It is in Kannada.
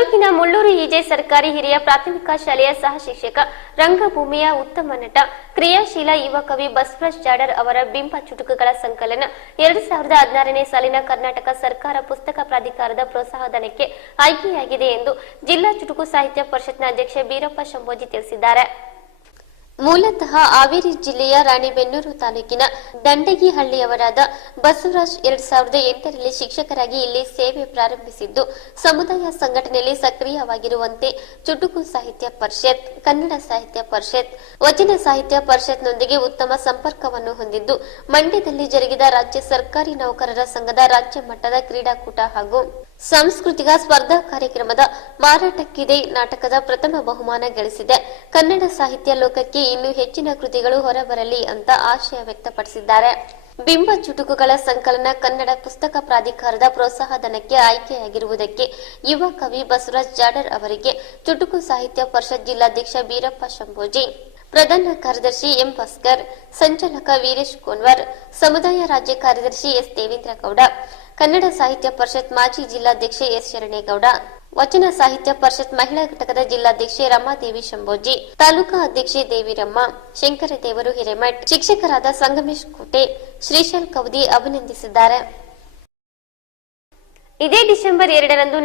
ತಾಲೂಕಿನ ಮುಳ್ಳೂರು ಇಜೆ ಸರ್ಕಾರಿ ಹಿರಿಯ ಪ್ರಾಥಮಿಕ ಶಾಲೆಯ ಸಹ ಶಿಕ್ಷಕ, ರಂಗಭೂಮಿಯ ಉತ್ತಮ ನಟ, ಕ್ರಿಯಾಶೀಲ ಯುವ ಕವಿ ಬಸವರಾಜ್ ಜಾಡರ್ ಅವರ ಬಿಂಬ ಚುಟುಕುಗಳ ಸಂಕಲನ 2016ನೇ ಸಾಲಿನ ಕರ್ನಾಟಕ ಸರ್ಕಾರ ಪುಸ್ತಕ ಪ್ರಾಧಿಕಾರದ ಪ್ರೋತ್ಸಾಹಧನಕ್ಕೆ ಆಯ್ಕೆಯಾಗಿದೆ ಎಂದು ಜಿಲ್ಲಾ ಚುಟುಕು ಸಾಹಿತ್ಯ ಪರಿಷತ್ನ ಅಧ್ಯಕ್ಷ ಬೀರಪ್ಪ ಶಂಭೋಜಿ ತಿಳಿಸಿದ್ದಾರೆ. ಮೂಲತಃ ಹಾವೇರಿ ಜಿಲ್ಲೆಯ ರಾಣೆಬೆನ್ನೂರು ತಾಲೂಕಿನ ದಂಡಗಿಹಳ್ಳಿಯವರಾದ ಬಸವರಾಜ್ 2008ರಲ್ಲಿ ಶಿಕ್ಷಕರಾಗಿ ಇಲ್ಲಿ ಸೇವೆ ಪ್ರಾರಂಭಿಸಿದ್ದು, ಸಮುದಾಯ ಸಂಘಟನೆಯಲ್ಲಿ ಸಕ್ರಿಯವಾಗಿರುವಂತೆ ಚುಟುಕು ಸಾಹಿತ್ಯ ಪರಿಷತ್, ಕನ್ನಡ ಸಾಹಿತ್ಯ ಪರಿಷತ್, ವಚನ ಸಾಹಿತ್ಯ ಪರಿಷತ್ನೊಂದಿಗೆ ಉತ್ತಮ ಸಂಪರ್ಕವನ್ನು ಹೊಂದಿದ್ದು, ಮಂಡ್ಯದಲ್ಲಿ ಜರುಗಿದ ರಾಜ್ಯ ಸರ್ಕಾರಿ ನೌಕರರ ಸಂಘದ ರಾಜ್ಯ ಮಟ್ಟದ ಕ್ರೀಡಾಕೂಟ ಹಾಗೂ ಸಾಂಸ್ಕೃತಿಕ ಸ್ಪರ್ಧಾ ಕಾರ್ಯಕ್ರಮದ ಮಾರಾಟಕ್ಕಿದೆ ನಾಟಕದ ಪ್ರಥಮ ಬಹುಮಾನ ಗಳಿಸಿದೆ. ಕನ್ನಡ ಸಾಹಿತ್ಯ ಲೋಕಕ್ಕೆ ಇನ್ನೂ ಹೆಚ್ಚಿನ ಕೃತಿಗಳು ಹೊರಬರಲಿ ಅಂತ ಆಶಯ ವ್ಯಕ್ತಪಡಿಸಿದ್ದಾರೆ. ಬಿಂಬ ಚುಟುಕುಗಳ ಸಂಕಲನ ಕನ್ನಡ ಪುಸ್ತಕ ಪ್ರಾಧಿಕಾರದ ಪ್ರೋತ್ಸಾಹಧನಕ್ಕೆ ಆಯ್ಕೆಯಾಗಿರುವುದಕ್ಕೆ ಯುವ ಕವಿ ಬಸವರಾಜ್ ಜಾಡರ್ ಅವರಿಗೆ ಚುಟುಕು ಸಾಹಿತ್ಯ ಪರಿಷತ್ ಜಿಲ್ಲಾಧ್ಯಕ್ಷ ಬೀರಪ್ಪ ಶಂಭೋಜಿ, ಪ್ರಧಾನ ಕಾರ್ಯದರ್ಶಿ ಎಂ ಭಾಸ್ಕರ್, ಸಂಚಾಲಕ ವೀರೇಶ್ ಕೋನ್ವರ್, ಸಮುದಾಯ ರಾಜ್ಯ ಕಾರ್ಯದರ್ಶಿ ಎಸ್ ದೇವೇಂದ್ರ ಗೌಡ, ಕನ್ನಡ ಸಾಹಿತ್ಯ ಪರಿಷತ್ ಮಾಜಿ ಜಿಲ್ಲಾಧ್ಯಕ್ಷೆ ಎಸ್ ಶರಣೇಗೌಡ, ವಚನ ಸಾಹಿತ್ಯ ಪರಿಷತ್ ಮಹಿಳಾ ಘಟಕದ ಜಿಲ್ಲಾಧ್ಯಕ್ಷೆ ರಮಾದೇವಿ ಶಂಭೋಜಿ, ತಾಲೂಕಾ ಅಧ್ಯಕ್ಷೆ ದೇವಿರಮ್ಮ, ಶಂಕರದೇವರು ಹಿರೇಮಠ್, ಶಿಕ್ಷಕರಾದ ಸಂಗಮೇಶ್ ಕೋಟೆ, ಶ್ರೀಶೈಲ್ ಕವದಿ ಅಭಿನಂದಿಸಿದ್ದಾರೆ. ಇದೇ ಡಿಸೆಂಬರ್ 2ರಂದು